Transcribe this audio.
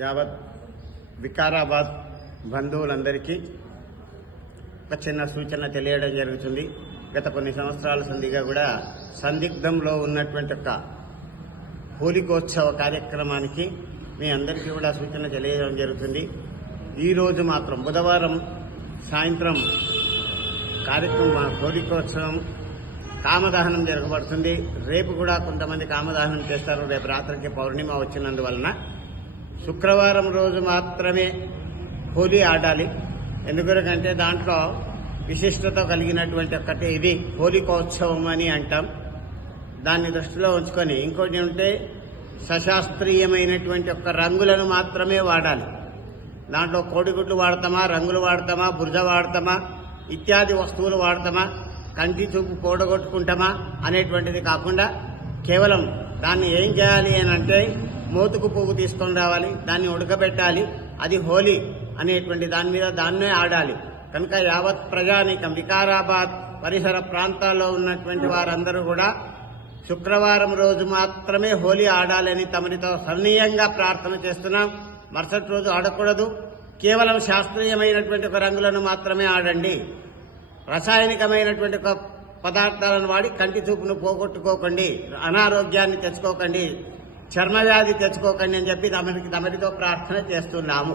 యావత్ వికారాబాద్ బంధువులందరికీ ఒక చిన్న సూచన తెలియడం జరుగుతుంది. గత కొన్ని సంవత్సరాల సంధిగా కూడా సందిగ్ధంలో ఉన్నటువంటి ఒక హోలికోత్సవ కార్యక్రమానికి మీ అందరికీ కూడా సూచన తెలియడం జరుగుతుంది. ఈరోజు మాత్రం బుధవారం సాయంత్రం కార్యక్రమం హోలికోత్సవం కామదహనం జరగబడుతుంది. రేపు కూడా కొంతమంది కామదహనం చేస్తారు. రేపు రాత్రికి పౌర్ణిమ వచ్చినందువలన శుక్రవారం రోజు మాత్రమే హోలీ ఆడాలి. ఎందుకంటే దాంట్లో విశిష్టత కలిగినటువంటి ఒక్కటి ఇది హోలికోత్సవం అని అంటాం. దాన్ని దృష్టిలో ఉంచుకొని ఇంకోటి ఉంటే సశాస్త్రీయమైనటువంటి ఒక్క రంగులను మాత్రమే వాడాలి. దాంట్లో కోడిగుడ్లు వాడతామా, రంగులు వాడతామా, బురద వాడతామా, ఇత్యాది వస్తువులు వాడతామా, కంటి చూపు పోడగొట్టుకుంటామా అనేటువంటిది కాకుండా కేవలం దాన్ని ఏం చేయాలి అని అంటే మోతుకు పువ్వు తీసుకొని రావాలి, దాన్ని ఉడకబెట్టాలి, అది హోలీ అనేటువంటి దాని మీద దాన్నే ఆడాలి. కనుక యావత్ ప్రజానీకం వికారాబాద్ పరిసర ప్రాంతాల్లో ఉన్నటువంటి వారందరూ కూడా శుక్రవారం రోజు మాత్రమే హోలీ ఆడాలని తమరితో సన్నీయంగా ప్రార్థన చేస్తున్నాం. మరుసటి రోజు ఆడకూడదు. కేవలం శాస్త్రీయమైనటువంటి ఒక రంగులను మాత్రమే ఆడండి. రసాయనికమైనటువంటి ఒక పదార్థాలను వాడి కంటి చూపును పోగొట్టుకోకండి, అనారోగ్యాన్ని తెచ్చుకోకండి, చర్మవ్యాధి తెచ్చుకోకండి అని చెప్పి తమరితో ప్రార్థన చేస్తున్నాము.